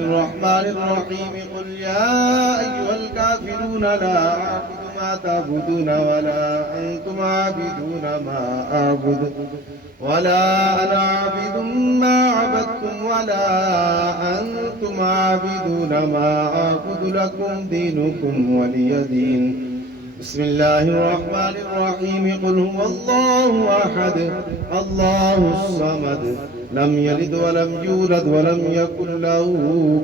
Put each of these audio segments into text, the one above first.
الرحمن الرحيم قل يا أيها الكافرون لا أعبد ما تعبدون ولا أنتم عابدون ما أعبد ولا أنا عابد ما عبدتم ولا أنتم عابدون ما أعبد لكم دينكم ولي دين بسم الله الرحمن الرحيم قل هو الله أحد الله الصمد لم يلد ولم يولد ولم يكن له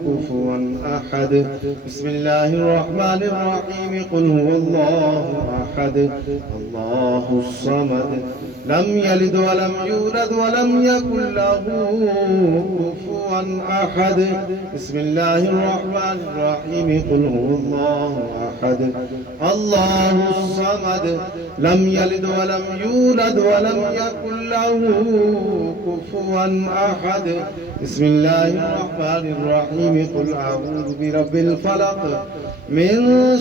كفوا أحد بسم الله الرحمن الرحيم قل هو الله أحد الله الصمد لم يلد ولم يولد ولم يكن له كفوا أحد بسم الله الرحمن الرحيم قل هو الله أحد الله الصمد لم يلد ولم يولد ولم يكن له كفوا أحد بسم الله الرحمن الرحيم قل أعوذ برب الفلق من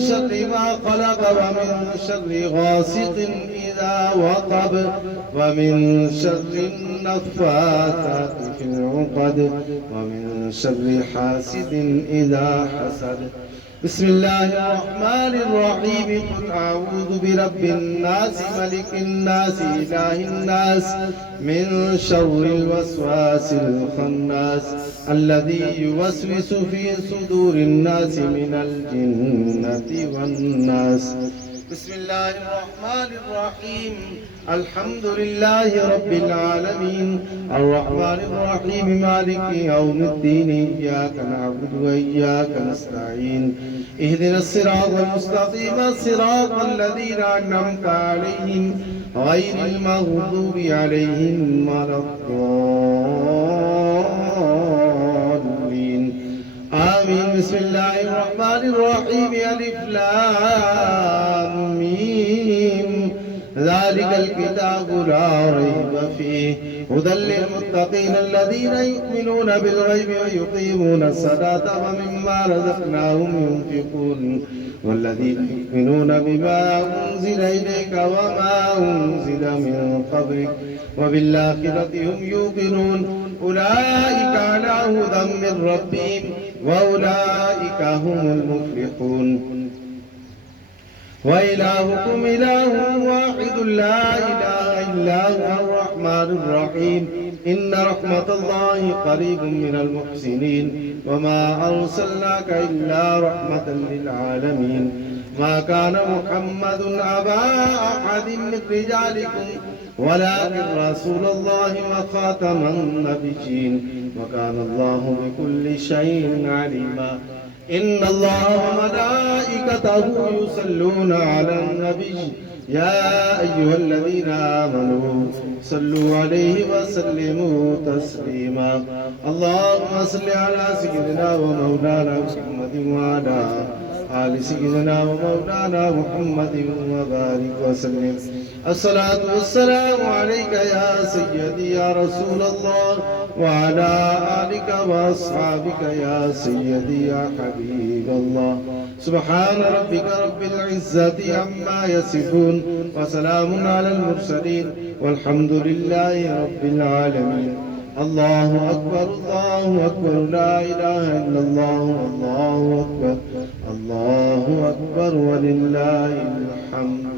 شر ما خلق ومن شر غاسق إذا وقب ومن شر النفاثات في العقد ومن شر حاسد إذا حسد بسم الله الرحمن الرحيم قل أعوذ برب الناس ملك الناس إله الناس من شر الوسواس الخناس الذي يوسوس في صدور الناس من الجنة والناس بسم الله الرحمن الرحيم الحمد لله رب العالمين الرحمن الرحيم مالك يوم الدين إياك نعبد وإياك نستعين اهدنا الصراط المستقيم صراط الذين أنعمت عليهم غير المغضوب عليهم ولا الضالين آمين بسم الله الرحمن الرحيم ألف لام ميم ذلك الكتاب لا ريب فيه هدى للمتقين الذين يؤمنون بالغيب ويقيمون الصلاة ومما رزقناهم ينفقون والذين يؤمنون بما أنزل إليك وما أنزل من قبلك وبالآخرة هم يوقنون أولئك على هدى من ربهم وأولئك هم المفلحون وإلهكم إله واحد لا إله إلا هو الرحمن الرحيم إن رحمة الله قريب من المحسنين وما أرسلناك إلا رحمة للعالمين ما كان محمد أبا أحد من رجالكم ولكن رسول الله وخاتم النبيين وكان الله بكل شيء عليما إن الله وملائكته يصلون على النبي يا أيها الذين آمنوا صلوا عليه وسلموا تسليما اللهم صل على سيدنا ومولانا محمد وعلى آل سيدنا ومولانا محمد وبارك وسلم الصلاة والسلام عليك يا سيدي يا رسول الله وعلى آلك وأصحابك يا سيدي يا حبيب الله سبحان ربك رب العزة عما يصفون وسلام على المرسلين والحمد لله رب العالمين الله أكبر الله أكبر لا إله إلا الله الله أكبر ولله الحمد